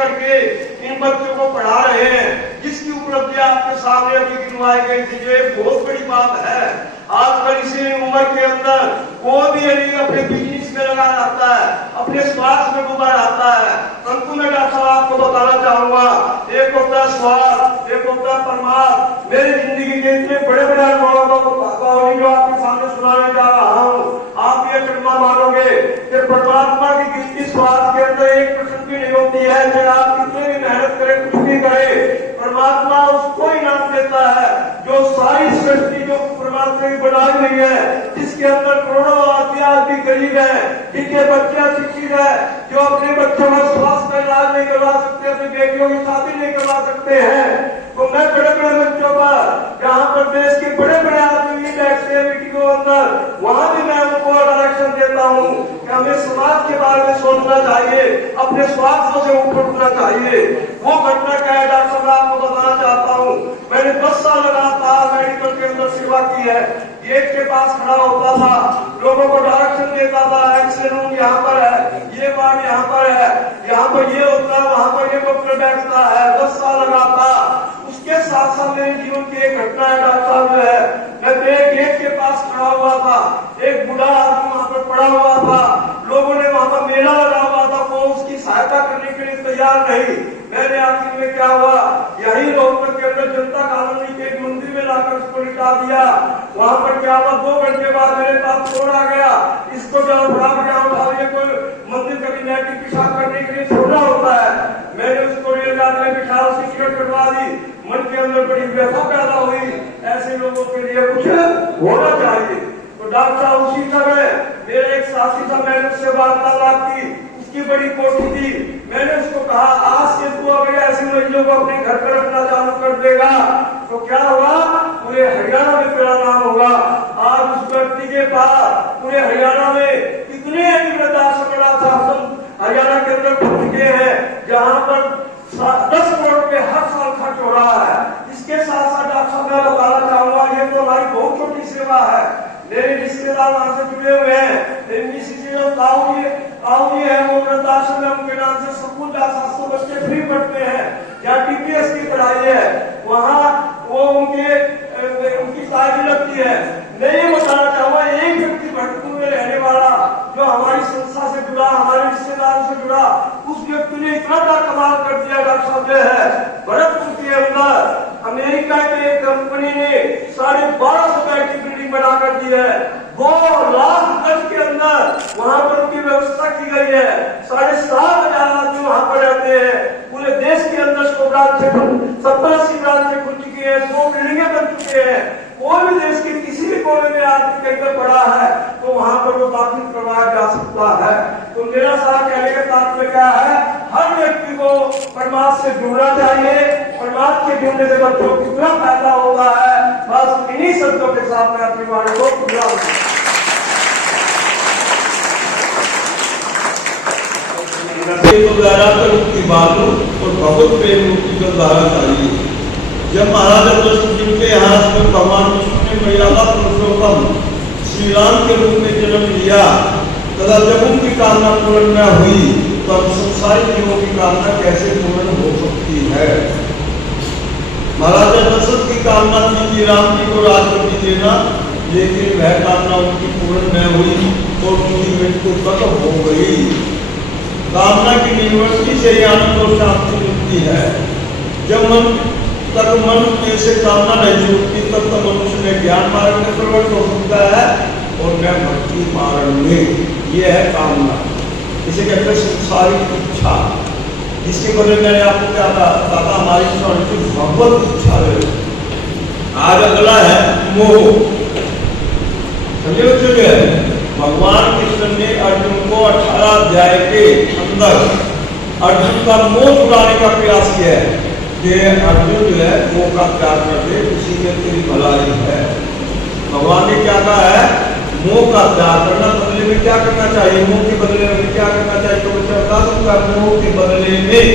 करके इन बच्चों को पढ़ा रहे हैं, जिसकी उपलब्धियां आपके सामने अभी गिनवाई गई थी, जो एक बहुत बड़ी बात है। आजकल इसी उम्र के अंदर कोई भी यदि अपने बिजनेस में लगा रहता है, अपने स्वास्थ्य में डूबा रहता है, परंतु मैं डॉक्टर साहब आपको बताना चाहूंगा, एक होता है स्वास्थ्य, एक होता है परमात्मा। मेरी जिंदगी के इतने बड़े बड़े अनुभवों को जो आपके सामने सुनाने जा रहा हूँ, आप ये कलमा मानोगे कि परमात्मा की गिनती स्वास्थ्य के अंदर 1% भी नहीं होती है। चाहे आप कितने भी मेहनत करें, कुछ भी करें, परमात्मा उसको इनाम देता है जो सारी सृष्टि जो परमात्मा की बनाई हुई है, जिसके अंदर करोड़ों आदमी गरीब है, जिनके बच्चे शिक्षित है, जो अपने बच्चों का स्वास्थ्य का इलाज नहीं करवा सकते, अपनी बेटियों की शादी नहीं करवा सकते हैं। तो मैं बड़े बड़े बच्चों पर, जहाँ पर देश के बड़े बड़े आदमी बैठते हैं मीटिंगों अंदर, वहां भी मैं उनको डायरेक्शन देता हूँ कि हमें समाज के बारे में सोचना चाहिए, अपने स्वास्थ्य से ऊपर उठना चाहिए। वो घटना क्या है डॉक्टर साहब आपको बताना चाहता हूँ। मैंने 10 साल लगातार मेडिकल के अंदर सेवा की है। गेट के पास खड़ा होता था, लोगों को डायरेक्शन देता था, एक्सरे रूम यहाँ पर है, ये वार्ड यहाँ पर है, यहाँ पर ये होता है, वहाँ पर ये डॉक्टर बैठता है। 10 साल लगातार। उसके साथ साथ मेरे जीवन की एक घटना है डॉक्टर साहब, जो है मैं गेट के पास खड़ा हुआ था, एक बूढ़ा आदमी वहाँ पर पड़ा हुआ था, लोगों ने वहाँ पर मेला लगा हुआ था, वो उसकी सहायता करने के लिए तैयार नहीं। मैंने आखिर में क्या हुआ, यही रोहतक के अंदर जनता कॉलोनी के एक मंदिर में लाकर उसको लिटा दिया। वहाँ पर क्या हुआ, 2 घंटे बाद मेरे पास फोन आ गया, इसको जब फटाफट क्या उठा दिया, कोई मंदिर कभी नेटिव पेशाब करने के लिए छोड़ना होता है। मैंने उसको रेलगाड़ी में बिठा, उसकी टिकट कटवा दी। मन के अंदर बड़ी व्यथा पैदा हुई, ऐसे लोगों के लिए कुछ होना चाहिए। तो डॉक्टर साहब उसी समय मेरे एक साथी था, मैंने उससे वार्तालाप की, उसकी बड़ी कोठी थी। मैंने उसको कहा आज से तू अगर ऐसी मरीजों को अपने घर पर रखना चालू कर देगा तो क्या हुआ, पूरे हरियाणा में तेरा नाम होगा। आज उस व्यक्ति के पास पूरे हरियाणा में कितने वृद्धाश्रम हरियाणा के अंदर खुल चुके हैं, जहाँ पर 10 करोड़ रुपए हर साल खर्च हो रहा है। इसके साथ साथ डॉक्टर साहब मैं बताना चाहूंगा, ये तो हमारी बहुत छोटी सेवा है। मेरे रिश्तेदार वहां से जुड़े हुए हैं, ताऊ जी है, वो वृद्धाश्रम है, उनके नाम से स्कूल 700 बच्चे फ्री पढ़ते हैं, या टीपीएस की पढ़ाई है, वहाँ वो उनकी ताजी लगती है। मैं ये बताना चाहूंगा, एक व्यक्ति भटकू में रहने वाला जो हमारी संस्था से जुड़ा, हमारे रिश्तेदारों से जुड़ा, उस व्यक्ति ने इतना बड़ा कमाल कर दिया डॉक्टर साहब है। भरतपुर के अंदर अमेरिका की एक कंपनी ने 1250 बेड की बिल्डिंग बना कर दी है। 2 लाख गज के अंदर वहां पर उनकी व्यवस्था की गई है। 7,500 आदमी वहां पर रहते हैं। पूरे देश के अंदर 100 ब्रांचें 70-80 ब्रांचें खुल चुकी है, 100 बिल्डिंगें बन चुके हैं। कोई भी देश के किसी भी कोने में आदमी कहीं पर पड़ा है तो वहां पर वो दाखिल करवाया जा सकता है। तो मेरा सारा कहने का तात्पर्य क्या है, हर व्यक्ति को परमात्मा से जुड़ना चाहिए। परमात्मा के जुड़ने से बच्चों को कितना फायदा होता है, बस इन्हीं शब्दों के साथ मैं अपनी वाणी को पूरा की बातों और भगवत प्रेम मुक्ति का धारा चाहिए। जब महाराजा दशरथ जी के यहाँ में भगवान विष्णु ने मर्यादा पुरुषोत्तम श्री राम के रूप में जन्म लिया, तथा जब उनकी कामना पूर्ण न हुई तो अब संसारी जीवों की कामना कैसे पूर्ण हो सकती है। महाराजा दशरथ की कामना थी कि राम जी को राज्य देना, लेकिन वह कामना उनकी पूर्ण न हुई और उनकी मृत्यु खत्म हो गई। कामना की निवृत्ति से ही आनंद और शांति मिलती है। जब मन में से कामना नहीं छूटती तब तक मनुष्य में ज्ञान मार्ग में प्रवृत्त हो सकता है और न भक्ति मार्ग में। यह है कामना, इसे कहते हैं संसारिक इच्छा, जिसके बदले मैंने आपको क्या कहा, हमारी भगवत इच्छा है। आज अगला है मोह। समझे, भगवान कृष्ण ने अर्जुन को 18 अध्याय के अंदर अर्जुन का मोह छुड़ाने का प्रयास किया है कि अर्जुन जो है मोह का त्याग कर दे, उसी में तेरी भलाई है। भगवान ने क्या कहा है, मोह का त्याग करना, बदले में क्या करना चाहिए, मोह के बदले में क्या करना चाहिए। तो बच्चा बता दूंगा, मोह के बदले में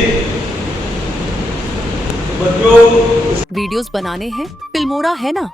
बच्चों वीडियोस बनाने हैं, फिल्मोरा है ना।